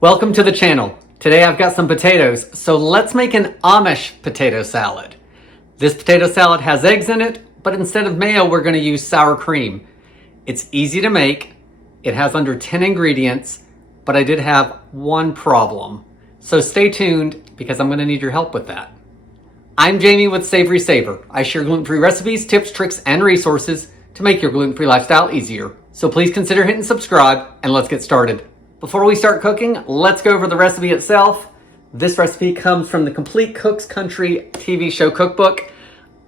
Welcome to the channel. Today I've got some potatoes, so let's make an Amish potato salad. This potato salad has eggs in it, but instead of mayo, we're gonna use sour cream. It's easy to make, it has under 10 ingredients, but I did have one problem. So stay tuned because I'm gonna need your help with that. I'm Jamie with SavorySaver. I share gluten-free recipes, tips, tricks, and resources to make your gluten-free lifestyle easier. So please consider hitting subscribe and let's get started. Before we start cooking, let's go over the recipe itself. This recipe comes from the Complete Cook's Country TV show cookbook.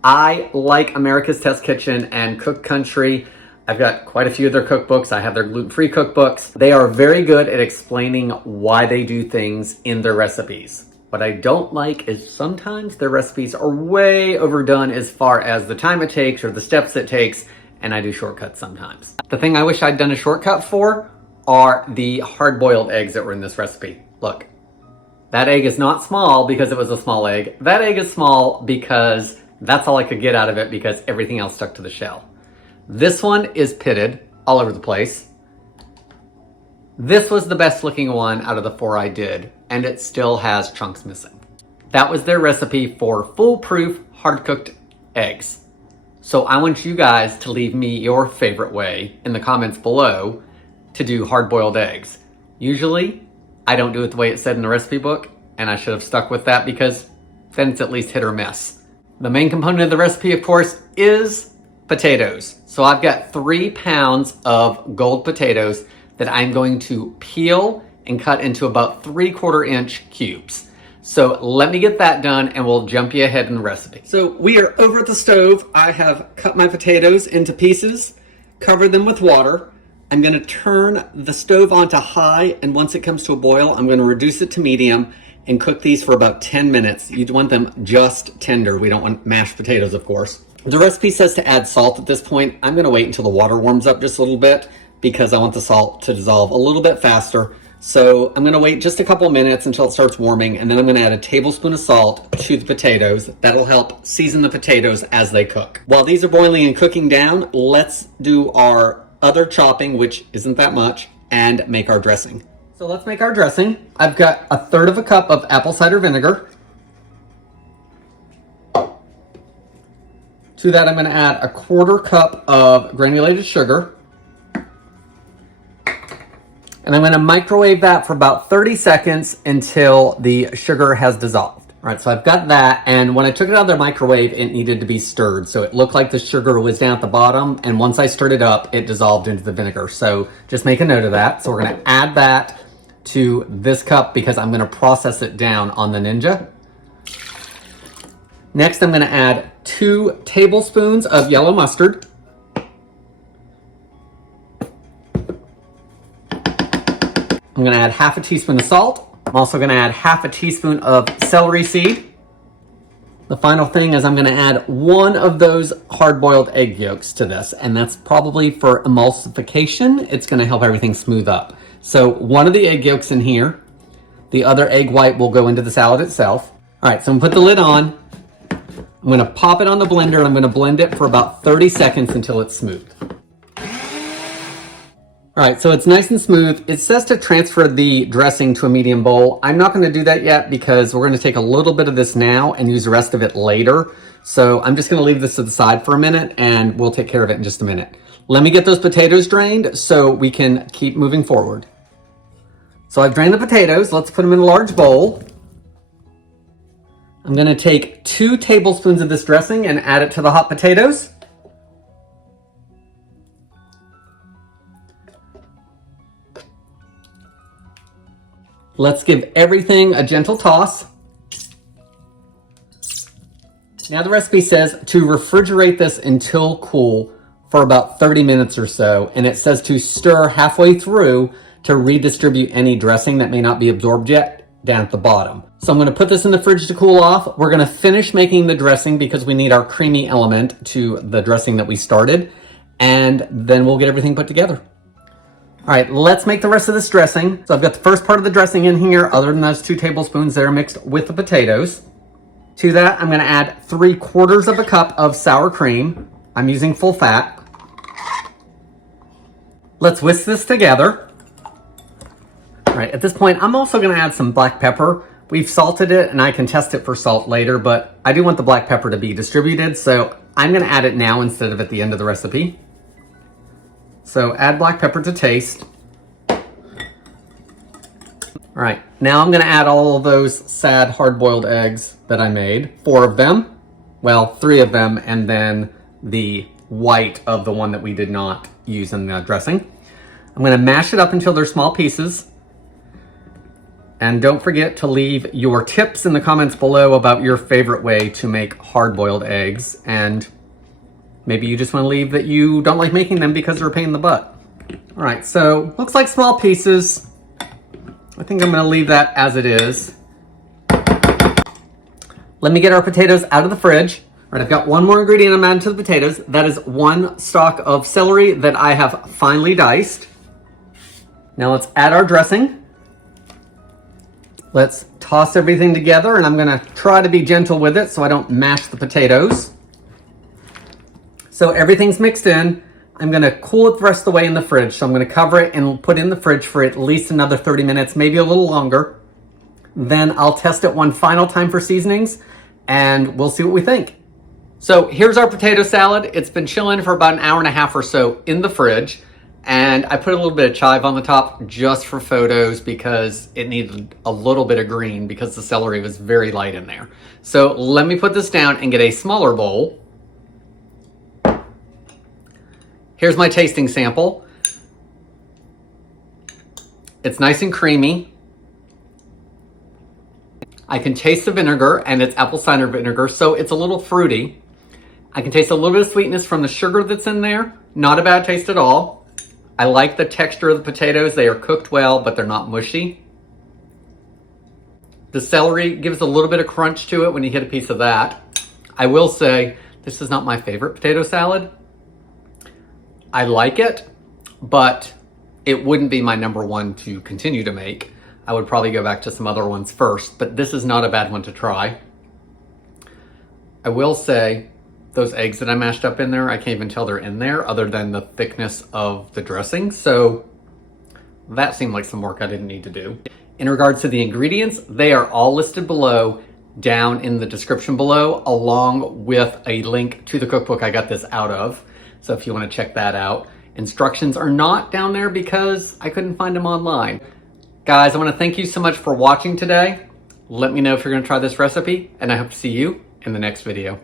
I like America's Test Kitchen and Cook Country. I've got quite a few of their cookbooks. I have their gluten-free cookbooks. They are very good at explaining why they do things in their recipes. What I don't like is sometimes their recipes are way overdone as far as the time it takes or the steps it takes, and I do shortcuts sometimes. The thing I wish I'd done a shortcut for are the hard-boiled eggs that were in this recipe. Look, that egg is not small because it was a small egg. That egg is small because that's all I could get out of it because everything else stuck to the shell. This one is pitted all over the place. This was the best looking one out of the four I did, and it still has chunks missing. That was their recipe for foolproof hard-cooked eggs. So I want you guys to leave me your favorite way in the comments below to do hard-boiled eggs. Usually, I don't do it the way it said in the recipe book, and I should have stuck with that because then it's at least hit or miss. The main component of the recipe, of course, is potatoes. So I've got 3 pounds of gold potatoes that I'm going to peel and cut into about 3/4 inch cubes. So let me get that done and we'll jump you ahead in the recipe. So we are over at the stove. I have cut my potatoes into pieces, covered them with water. I'm gonna turn the stove onto high, and once it comes to a boil, I'm gonna reduce it to medium and cook these for about 10 minutes. You'd want them just tender. We don't want mashed potatoes, of course. The recipe says to add salt at this point. I'm gonna wait until the water warms up just a little bit because I want the salt to dissolve a little bit faster. So I'm gonna wait just a couple of minutes until it starts warming, and then I'm gonna add a tablespoon of salt to the potatoes. That'll help season the potatoes as they cook. While these are boiling and cooking down, let's do our other chopping, which isn't that much, and make our dressing. So let's make our dressing. I've got 1/3 cup of apple cider vinegar. To that, I'm gonna add 1/4 cup of granulated sugar. And I'm gonna microwave that for about 30 seconds until the sugar has dissolved. All right, so I've got that, and when I took it out of the microwave, it needed to be stirred. So it looked like the sugar was down at the bottom, and once I stirred it up, it dissolved into the vinegar. So just make a note of that. So we're gonna add that to this cup because I'm gonna process it down on the Ninja. Next, I'm gonna add 2 tablespoons of yellow mustard. I'm gonna add 1/2 teaspoon of salt. I'm also gonna add 1/2 teaspoon of celery seed. The final thing is I'm gonna add 1 of those hard-boiled egg yolks to this, and that's probably for emulsification. It's gonna help everything smooth up. So 1 of the egg yolks in here. The other egg white will go into the salad itself. All right, so I'm gonna put the lid on. I'm gonna pop it on the blender and I'm gonna blend it for about 30 seconds until it's smooth. All right, so it's nice and smooth. It says to transfer the dressing to a medium bowl. I'm not gonna do that yet because we're gonna take a little bit of this now and use the rest of it later. So I'm just gonna leave this to the side for a minute and we'll take care of it in just a minute. Let me get those potatoes drained so we can keep moving forward. So I've drained the potatoes. Let's put them in a large bowl. I'm gonna take 2 tablespoons of this dressing and add it to the hot potatoes. Let's give everything a gentle toss. Now the recipe says to refrigerate this until cool for about 30 minutes or so, and it says to stir halfway through to redistribute any dressing that may not be absorbed yet down at the bottom. So I'm gonna put this in the fridge to cool off. We're gonna finish making the dressing because we need our creamy element to the dressing that we started, and then we'll get everything put together. All right, let's make the rest of this dressing. So I've got the first part of the dressing in here, other than those 2 tablespoons that are mixed with the potatoes. To that, I'm gonna add 3/4 cup of sour cream. I'm using full fat. Let's whisk this together. All right, at this point, I'm also gonna add some black pepper. We've salted it and I can test it for salt later, but I do want the black pepper to be distributed, so I'm gonna add it now instead of at the end of the recipe. So add black pepper to taste. All right, now I'm gonna add all of those sad hard-boiled eggs that I made. 4 of them, well, 3 of them, and then the white of the one that we did not use in the dressing. I'm gonna mash it up until they're small pieces. And don't forget to leave your tips in the comments below about your favorite way to make hard-boiled eggs. And maybe you just want to leave that you don't like making them because they're a pain in the butt. All right, so looks like small pieces. I think I'm going to leave that as it is. Let me get our potatoes out of the fridge. All right, I've got one more ingredient I'm adding to the potatoes. That is 1 stalk of celery that I have finely diced. Now let's add our dressing. Let's toss everything together, and I'm gonna try to be gentle with it so I don't mash the potatoes. So everything's mixed in. I'm gonna cool it the rest of the way in the fridge. So I'm gonna cover it and put it in the fridge for at least another 30 minutes, maybe a little longer. Then I'll test it one final time for seasonings, and we'll see what we think. So here's our potato salad. It's been chilling for about an hour and a half or so in the fridge. And I put a little bit of chive on the top just for photos because it needed a little bit of green because the celery was very light in there. So let me put this down and get a smaller bowl. Here's my tasting sample. It's nice and creamy. I can taste the vinegar, and it's apple cider vinegar, so it's a little fruity. I can taste a little bit of sweetness from the sugar that's in there. Not a bad taste at all. I like the texture of the potatoes. They are cooked well, but they're not mushy. The celery gives a little bit of crunch to it when you hit a piece of that. I will say, this is not my favorite potato salad. I like it, but it wouldn't be my number one to continue to make. I would probably go back to some other ones first, but this is not a bad one to try. I will say, those eggs that I mashed up in there, I can't even tell they're in there other than the thickness of the dressing. So that seemed like some work I didn't need to do. In regards to the ingredients, they are all listed below, down in the description below, along with a link to the cookbook I got this out of. So if you want to check that out. Instructions are not down there because I couldn't find them online. Guys, I want to thank you so much for watching today. Let me know if you're going to try this recipe, and I hope to see you in the next video.